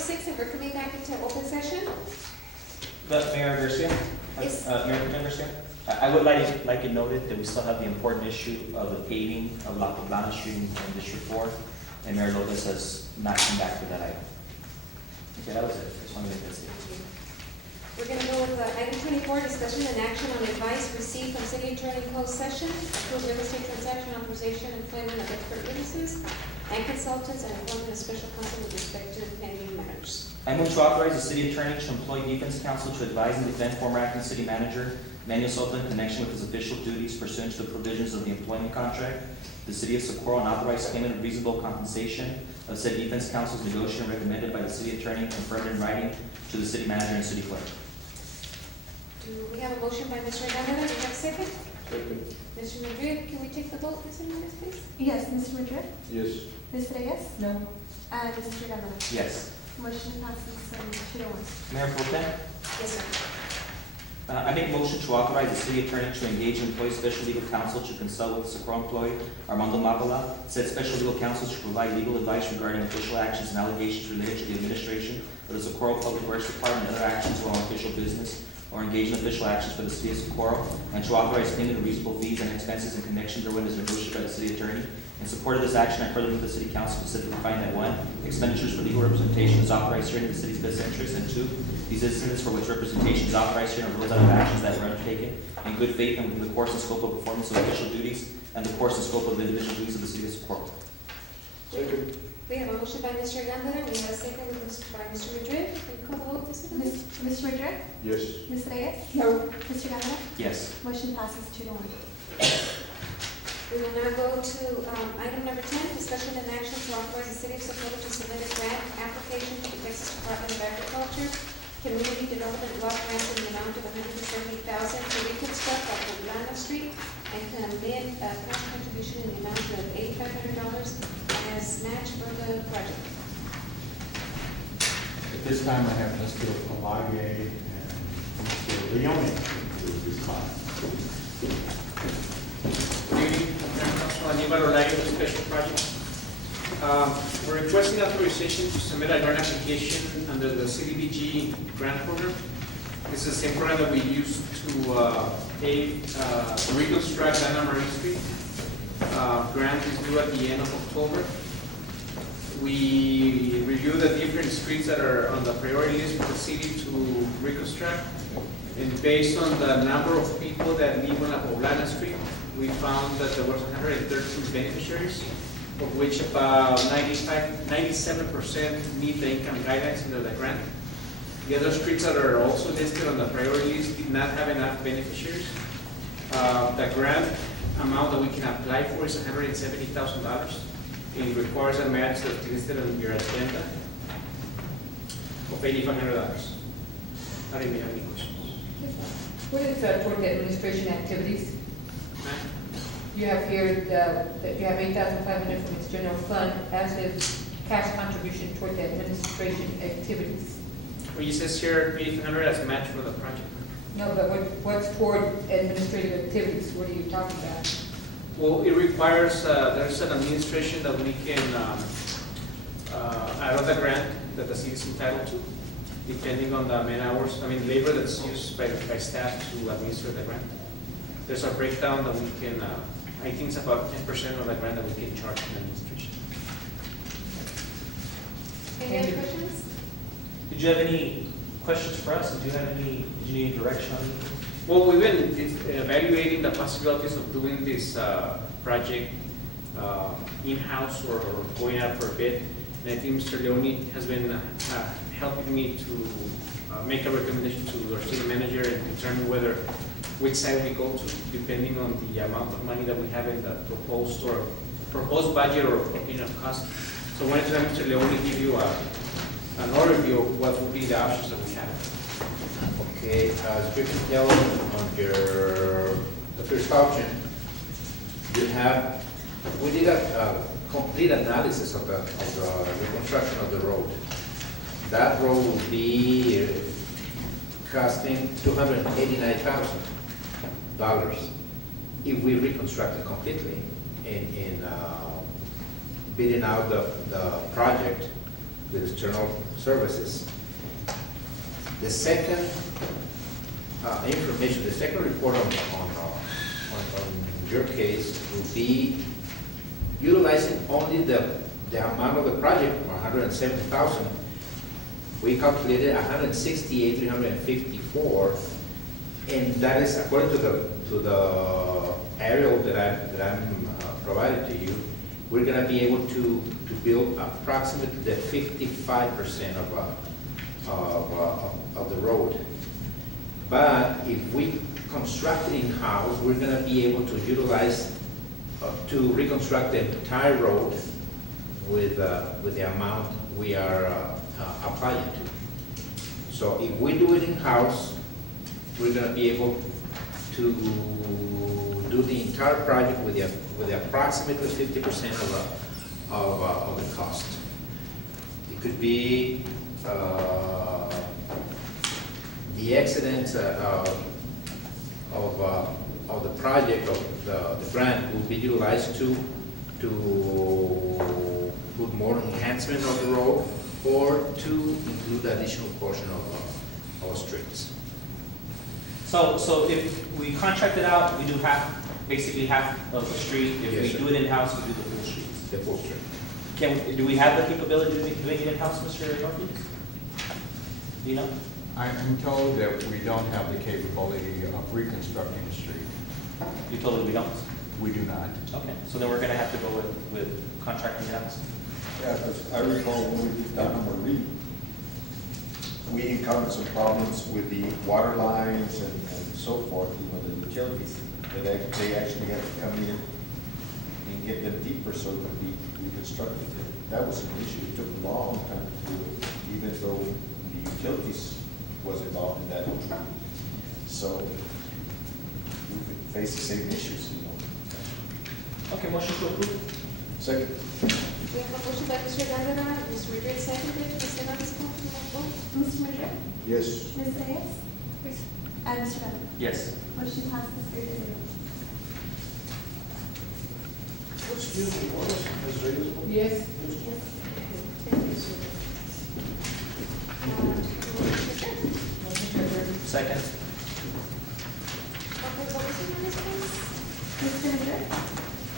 8:06, and we're coming back into open session. Mayor Garcia? Yes. Mayor Pro Garcia? I would like it noted that we still have the important issue of the paving of La Poblana Street in District 4, and Mayor Lopez has not come back for that item. Okay, that was it. I just wanted to make that statement. We're going to go with item 24, discussion and action on advice received from city attorney in closed session, approve real estate transaction authorization, employment of expert witnesses and consultants, and appointment of special counsel with respect to pending matters. I move to authorize the city attorney to employ defense counsel to advise and defend former acting city manager Manuel Soto in connection with his official duties pursuant to the provisions of the employment contract, the city of Socorro, and authorize payment of reasonable compensation of said defense counsel's negotiated and recommended by the city attorney, confirmed in writing to the city manager and city clerk. Do we have a motion by Mr. Alcantara? Do we have a second? Second. Mr. Madrid, can we take the vote, Mr. Madrid, please? Yes, Mr. Madrid? Yes. Ms. Reyes? No. Mr. Gamma? Yes. Motion passes 2-1. Mayor Pro Tem? Yes, sir. I make a motion to authorize the city attorney to engage and employ special legal counsel to consult with Socorro employee Armando Macola. Said special legal counsel to provide legal advice regarding official actions and allegations related to the administration of the Socorro Public Works Department and other actions or official business or engage in official actions for the city of Socorro, and to authorize payment of reasonable fees and expenses in connection therewith as negotiated by the city attorney. In support of this action, I further move the city council specifically find that 1, expenditures for legal representation is authorized here in the city's best interest, and 2, these incidents for which representation is authorized here arose out of actions that were undertaken in good faith and within the course and scope of performance of official duties and the course and scope of the individual duties of the city of Socorro. Second. We have a motion by Mr. Alcantara. We have a second by Mr. Madrid. Can you call the vote, Mr. Madrid? Mr. Madrid? Yes. Ms. Reyes? No. Mr. Gamma? Yes. Motion passes 2-1. We will now go to item number 10, discussion and action to authorize the city of Socorro to submit a grant application to the Texas Department of Agriculture Community Development Block Grant in the amount of $170,000 to reconstruct La Poblana Street and commit a cash contribution in the amount of $8,500 as match for the project. At this time, I have Mr. Alage and Mr. Leone to respond. Good evening, Mayor Council, Aníbal Olayo, the special project. We're requesting authorization to submit a grant application under the CDBG grant program. This is the same program that we used to reconstruct Ana Maria Street. Grant is due at the end of October. We review the different streets that are on the priority list for the city to reconstruct. And based on the number of people that live on La Poblana Street, we found that there was 113 beneficiaries, of which about 97% meet the income guidelines under the grant. The other streets that are also listed on the priority list did not have enough beneficiaries. The grant amount that we can apply for is $170,000. It requires a match that's listed on your agenda of $8,500. I don't even have any questions. What is toward the administration activities? Ma'am? You have here that you have $8,500 from its general fund as a cash contribution toward the administration activities. Well, it says here $8,500 as a match for the project. No, but what's toward administrative activities? What are you talking about? Well, it requires, there's an administration that we can, out of the grant that the city is entitled to, depending on the man hours, labor that's used by staff to administer the grant. There's a breakdown that we can, I think it's about 10% of the grant that we can charge in administration. Any other questions? Did you have any questions for us? Did you need any direction on anything? Well, we've been evaluating the possibilities of doing this project in-house or going out for a bid. And I think Mr. Leone has been helping me to make a recommendation to our city manager and determine which side we go to, depending on the amount of money that we have in the proposed budget or opinion of cost. So I wanted to have Mr. Leone give you an overview of what would be the options that we have. Okay, as you can tell on the first option, we did a complete analysis of the reconstruction of the road. That road will be costing $289,000 if we reconstruct it completely in bidding out the project. with external services. The second information, the second report on your case will be utilizing only the amount of the project, 170,000. We calculated 168,354, and that is according to the aerial that I'm provided to you. We're gonna be able to build approximately the 55% of the road. But if we construct it in-house, we're gonna be able to utilize, to reconstruct the entire road with the amount we are applying to. So if we do it in-house, we're gonna be able to do the entire project with the approximately 50% of the cost. It could be the excellence of the project, of the grant will be utilized to put more enhancement of the road or to include additional portion of our streets. So if we contract it out, we do basically half of the street. If Yes, we sir. do it in-house, we do the full streets. The full street. Do we have the capability of doing it in-house, Mr. Norfleet? Do you know? I'm told that we don't have the capability of reconstructing the street. You told me we don't. We do not. Okay, so then we're gonna have to go with contracting it out. Yeah, because I recall when we did Donna Marie, we encountered some problems with the water lines and so forth, the utilities, that they actually had to come in and get them deeper so it could be reconstructed. That was an issue. It took a long time to do it, even though the utilities was involved in that. So we could face the same issues, Okay, motion to approve. Second. We have a motion by Mr. Gondeta, Ms. Madrid seconded, Ms. Hernandez, call for the vote. Mr. Madrid? Yes. Ms. Reyes? And Mr. Bennett? Yes. Motion passes 3-0. Excuse me, what was Ms. Reyes? Yes. Second. Okay, what was your name, please? Mr. Madrid?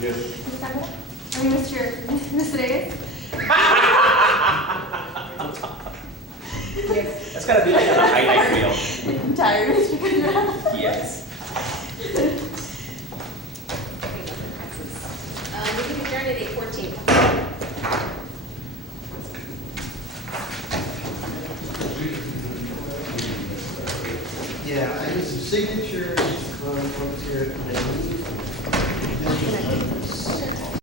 Yes. Ms. Bennett? I mean, Ms. Reyes? Yes. That's gotta be like on a highlight reel. I'm tired, Mr. Gondeta. Yes. Meeting adjourned at 8:14. Yeah, I need some signatures, here.